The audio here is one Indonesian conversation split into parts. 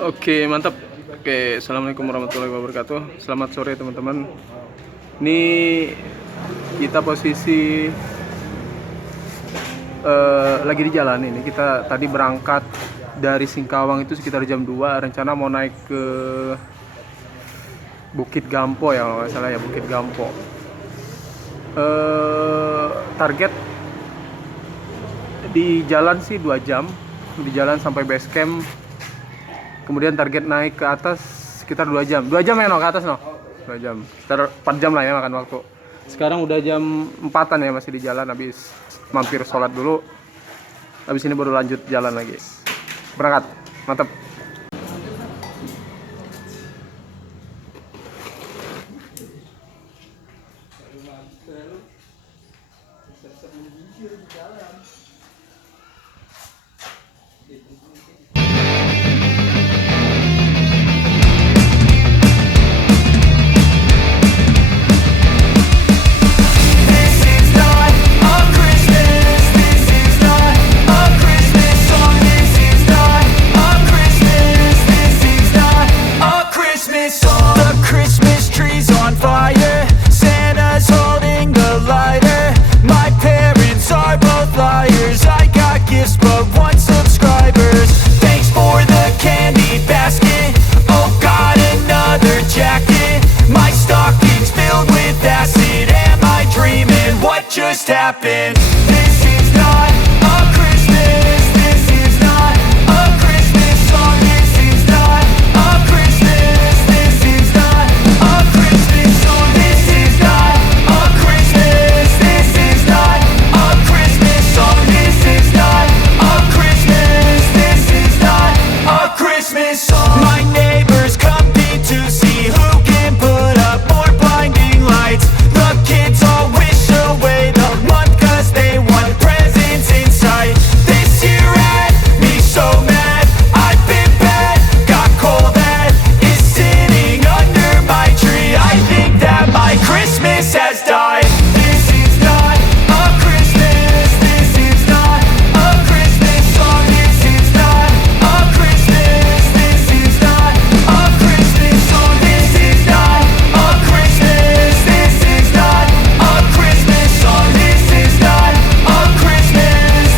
Oke, mantap. Oke, assalamualaikum warahmatullahi wabarakatuh. Selamat sore teman-teman. Ini kita posisi lagi di jalan ini. Kita tadi berangkat dari Singkawang itu sekitar jam 2. Rencana mau naik ke Bukit Gampo ya, kalau nggak salah ya, Bukit Gampo. Target di jalan sih 2 jam. Di jalan sampai base camp. Kemudian target naik ke atas sekitar 2 jam. 2 jam ya no, ke atas no? 2 jam. Sekitar 4 jam lah ya makan waktu. Sekarang udah jam 4-an ya, masih di jalan. Habis mampir sholat dulu. Habis ini baru lanjut jalan lagi. Berangkat. Mantap. The Christmas tree's on fire, Santa's holding the lighter. My parents are both liars, I got gifts but 1 subscribers. Thanks for the candy basket, oh got another jacket. My stocking's filled with acid, am I dreaming? What just happened? This is not a Christmas, this is not a Christmas song. This is not a Christmas, this is not a Christmas song. This is not a Christmas, this is not a Christmas song. This is not a Christmas, this is not a Christmas song. My neighbors compete to see who can put up more blinding lights. The kids all wish away the month cause they want presents in sight. This year had me so mad, I've been bad, got coal that is sitting under my tree. I think that my Christmas has died. This is not a Christmas, this is not a Christmas song. This is not a Christmas, this is not a Christmas song. This is not a Christmas, this is not a Christmas song. This is not a Christmas.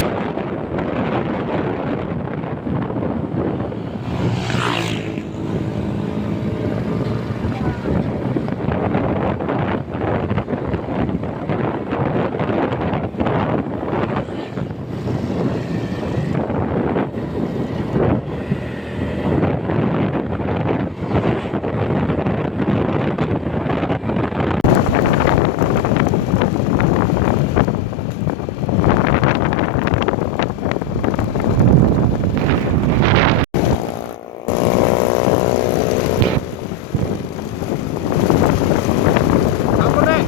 Ampun deh.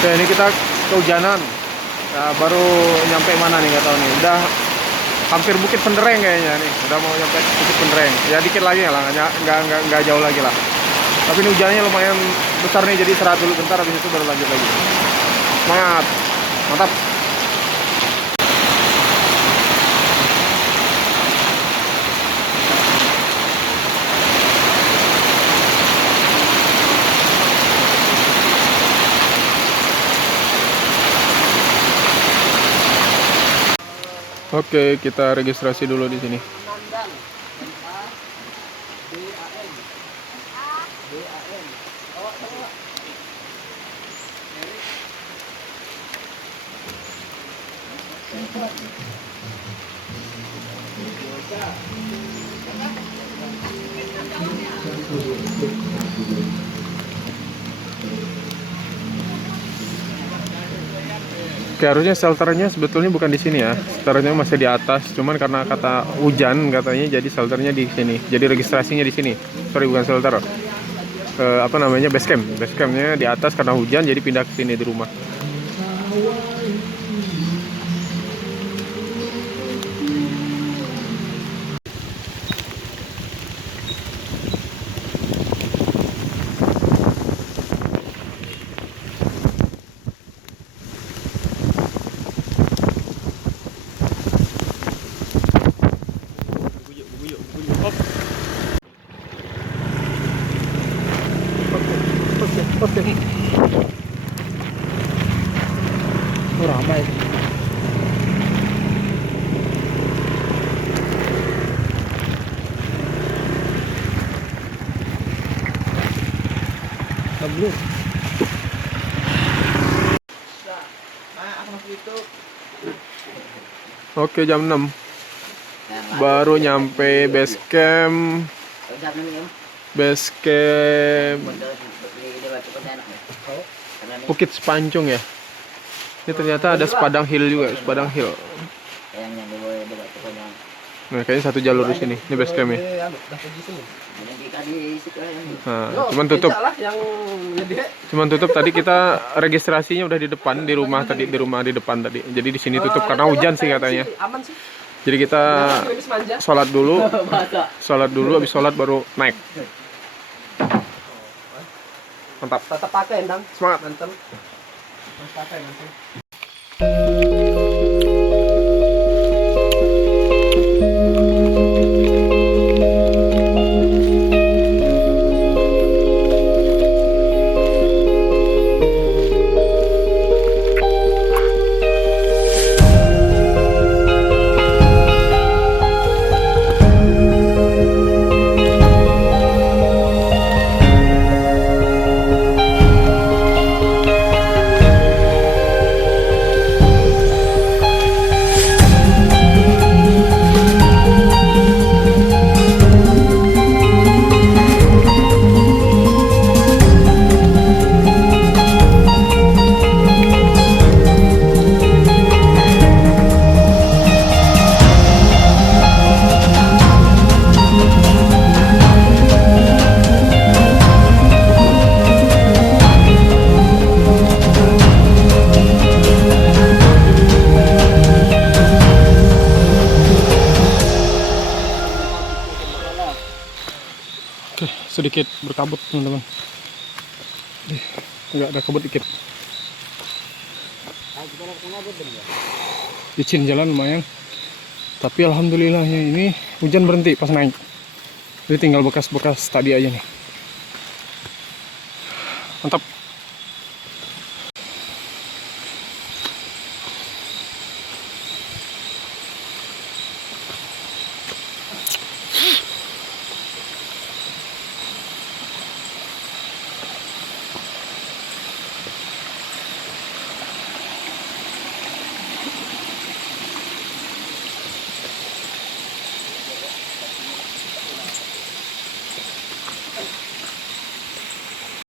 Oke, ini kita kehujanan. Nah, baru nyampe mana nih, nggak tahu nih. Udah hampir Bukit Pendereng kayaknya nih. Udah mau nyampe Bukit Pendereng. Ya dikit lagi ya lah, nggak jauh lagi lah. Tapi ini hujannya lumayan besar nih, jadi istirahat dulu bentar, habis itu baru lanjut lagi. Semangat, mantap. Oke, kita registrasi dulu di sini. Oke, harusnya shelternya sebetulnya bukan di sini ya. Shelternya masih di atas, cuman karena kata hujan katanya jadi shelternya di sini. Jadi registrasinya di sini. Sorry, bukan shelter. Apa namanya? Base camp. Base campnya di atas karena hujan jadi pindah ke sini di rumah. Oke. Oh, ramai. Belum. Oke, jam 6. Baru nyampe base camp. Base camp Bukit Sepancung ya. Ini ternyata ada Sepadang Hill juga, Sepadang Hill. Nah, kayaknya satu jalur di sini. Ini base campnya. Nah, cuman tutup tadi kita registrasinya udah di depan di rumah tadi, di rumah di depan tadi. Jadi di sini tutup karena hujan sih katanya. Jadi kita sholat dulu, habis sholat baru naik. Mantap. Tetap pakai, Endang. Semangat. Mantap. Pakai nanti. Sedikit berkabut teman-teman. Enggak ada kabut dikit. Licin jalan lumayan. Tapi alhamdulillahnya ini hujan berhenti pas naik. Jadi tinggal bekas-bekas tadi aja nih. Mantap.